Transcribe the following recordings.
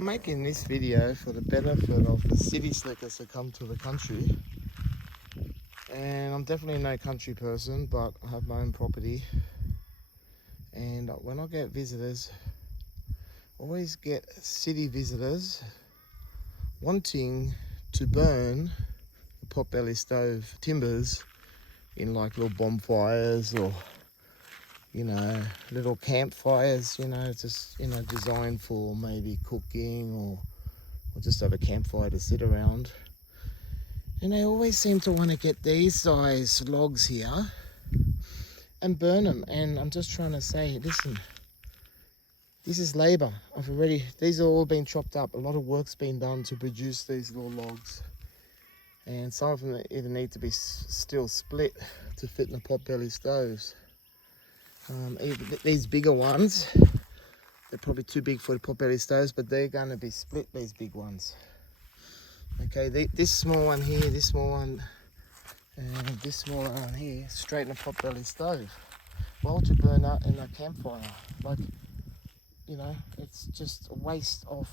I'm making this video for the benefit of the city slickers that come to the country. And I'm definitely no country person, but I have my own property. And when I get visitors, I always get city visitors wanting to burn the potbelly stove timbers in like little bonfires or, little campfires, just, designed for maybe cooking or just have a campfire to sit around. And they always seem to want to get these size logs here and burn them. And I'm just trying to say, listen, this is labor. These have all been chopped up. A lot of work's been done to produce these little logs. And some of them even need to be still split to fit in the potbelly stoves. These bigger ones, they're probably too big for the potbelly stoves, but they're going to be split, these big ones. Okay, this small one here, this small one, and this smaller one here, straight in the potbelly stove. Why would you burn that in a campfire? It's just a waste of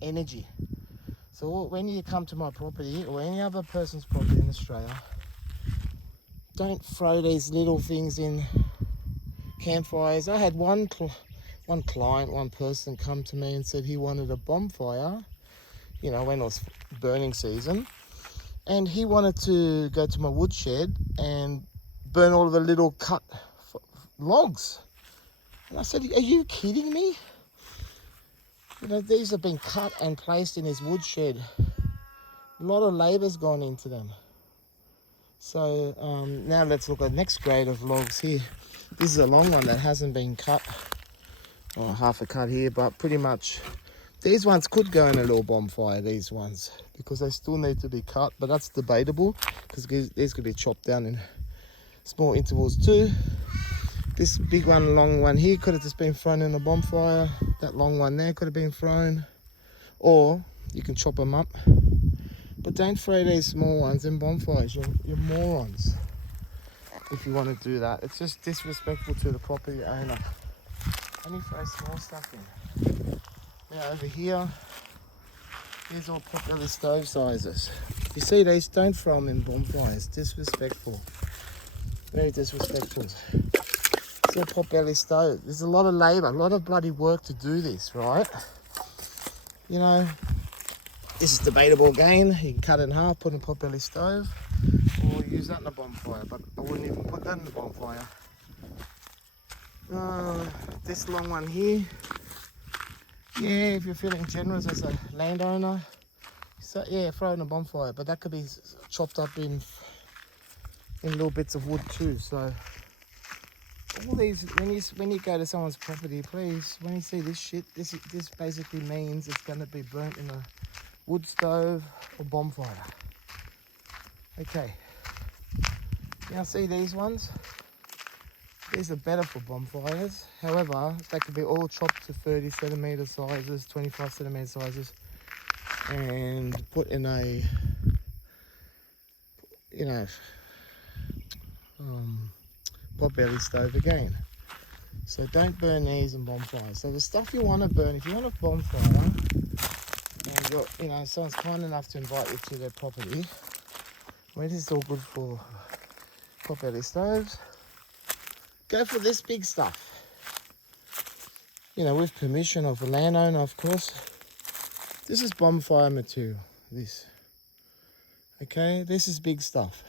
energy. So when you come to my property or any other person's property in Australia, don't throw these little things in campfires. I had one person come to me and said he wanted a bonfire, when it was burning season, and he wanted to go to my woodshed and burn all of the little cut logs. And I said, are you kidding me? These have been cut and placed in his woodshed. A lot of labour's gone into them. So now let's look at the next grade of logs here. This is a long one that hasn't been cut. Well, half a cut here, but pretty much these ones could go in a little bonfire, these ones, because they still need to be cut, but that's debatable because these could be chopped down in small intervals too. This big one, long one here could have just been thrown in a bonfire. That long one there could have been thrown, or you can chop them up. But don't throw these small ones in bonfires, you're morons if you want to do that. It's just disrespectful to the property owner. Only throw small stuff in. Now over here, here's all potbelly stove sizes. You see these, don't throw them in bonfires. Disrespectful. Very disrespectful. It's a potbelly stove. There's a lot of labour, a lot of bloody work to do this, right? This is debatable again. You can cut it in half, put in a potbelly stove, or use that in a bonfire, but I wouldn't even put that in a bonfire. This long one here, yeah, if you're feeling generous as a landowner, so yeah, throw it in a bonfire, but that could be chopped up in little bits of wood too. So all these, when you go to someone's property, please, when you see this shit, this basically means it's going to be burnt in a wood stove or bonfire. Okay, now see these ones? These are better for bonfires. However, they could be all chopped to 30 centimetre sizes, 25 centimetre sizes, and put in a, potbelly stove again. So don't burn these in bonfires. So the stuff you want to burn, if you want a bonfire, and someone's kind enough to invite you to their property, this is all good for potbelly stoves, go for this big stuff. With permission of the landowner, of course. This is bonfire material, this. Okay, this is big stuff.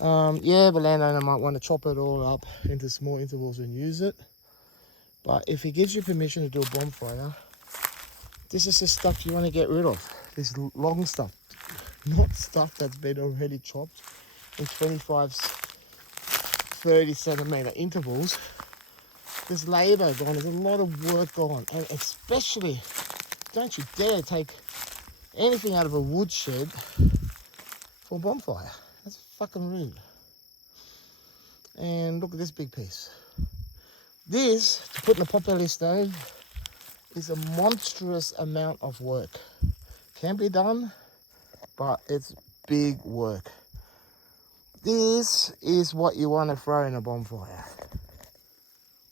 Yeah, the landowner might want to chop it all up into small intervals and use it. But if he gives you permission to do a bonfire, this is the stuff you want to get rid of. This long stuff, not stuff that's been already chopped in 25, 30 centimetre intervals. There's labour gone, there's a lot of work gone, and especially, don't you dare take anything out of a woodshed for a bonfire. That's fucking rude. And look at this big piece. This, to put in a potbelly stove, is a monstrous amount of work. Can be done, but it's big work. This is what you want to throw in a bonfire.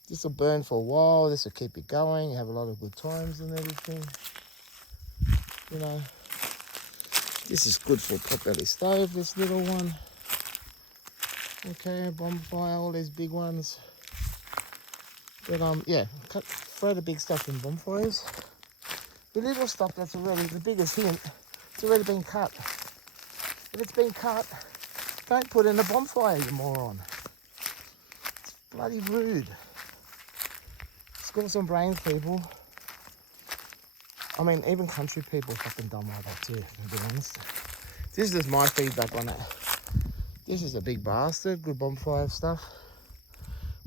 This will burn for a while, this will keep it going, you have a lot of good times and everything. You know, this is good for Potbelly stove, this little one. Okay, Bonfire, all these big ones. But yeah, throw the big stuff in bonfires. The little stuff that's already, the biggest hint, it's already been cut. If it's been cut, don't put in a bonfire, you moron. It's bloody rude. It's got some brains, people. I mean, even country people are fucking dumb like that too, to be honest. This is just my feedback on it. This is a big bastard, good bonfire stuff.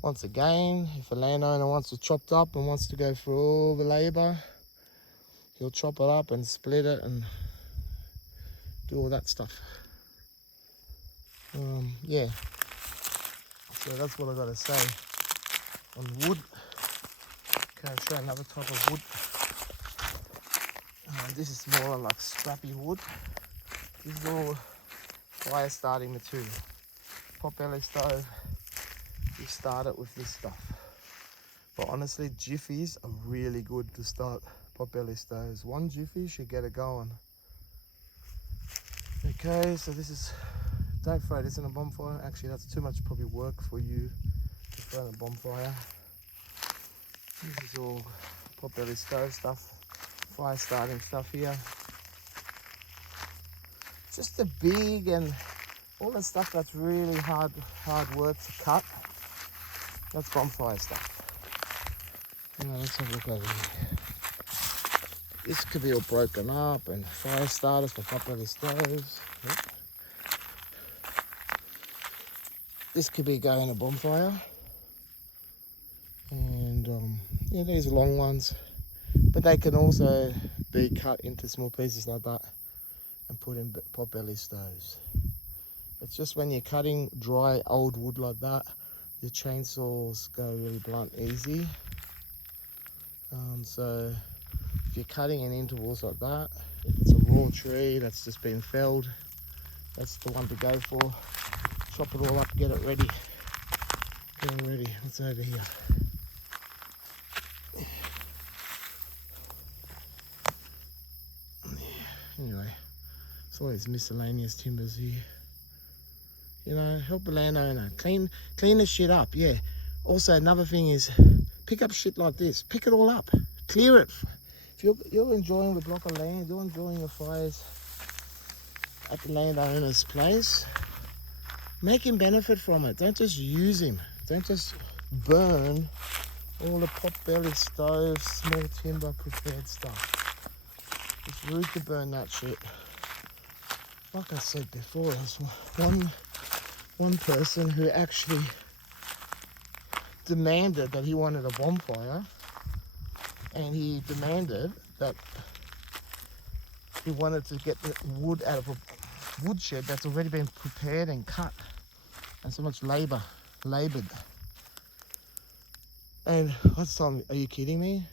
Once again, if a landowner wants it chopped up and wants to go through all the labour, he'll chop it up and split it and do all that stuff. Yeah, so that's what I got to say on wood. Okay, I'll show another type of wood. This is more like scrappy wood. This is all fire starting material. Potbelly stove, you start it with this stuff. But honestly, jiffies are really good to start Potbelly stoves. One jiffy should get it going. Okay, so this is, don't throw this in a bonfire. Actually, that's too much probably work for you to throw in a bonfire. This is all Potbelly stove stuff, fire starting stuff here. Just the big and all the stuff that's really hard work to cut. That's bonfire stuff. Let's have a look over here. This could be all broken up and fire starters for Potbelly stoves. Yep. This could be going a bonfire. And yeah, these are long ones. But they can also be cut into small pieces like that and put in Potbelly stoves. It's just when you're cutting dry old wood like that, your chainsaws go really blunt easy. So if you're cutting in intervals like that, if it's a raw tree that's just been felled, that's the one to go for. Chop it all up, get it ready. Get it ready. What's over here? Anyway, it's all these miscellaneous timbers here. You know, help a landowner. Clean the shit up, yeah. Also, another thing is, pick up shit like this. Pick it all up. Clear it. If you're enjoying the block of land, you're enjoying the fires at the landowner's place, make him benefit from it. Don't just use him. Don't just burn all the Potbelly stove, small timber prepared stuff. It's rude to burn that shit. Like I said before, there's one person who actually demanded that he wanted a bonfire, and he demanded that he wanted to get the wood out of a woodshed that's already been prepared and cut, and so much labored. And I was telling him, are you kidding me?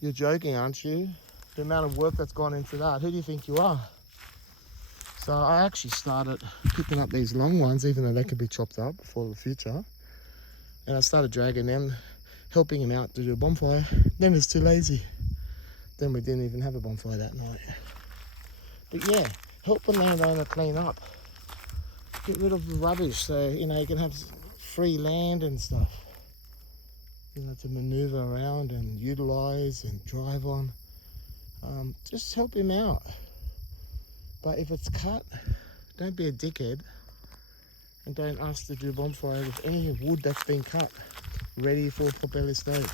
You're joking, aren't you? The amount of work that's gone into that, who do you think you are? So I actually started picking up these long ones, even though they could be chopped up for the future. And I started dragging them, helping him out to do a bonfire. Then it was too lazy. Then we didn't even have a bonfire that night. But yeah, help the landowner clean up. Get rid of the rubbish so, you know, you can have free land and stuff. You know, to maneuver around and utilize and drive on. Just help him out. But if it's cut, don't be a dickhead and don't ask to do a bonfire with any wood that's been cut, ready for a Potbelly stove.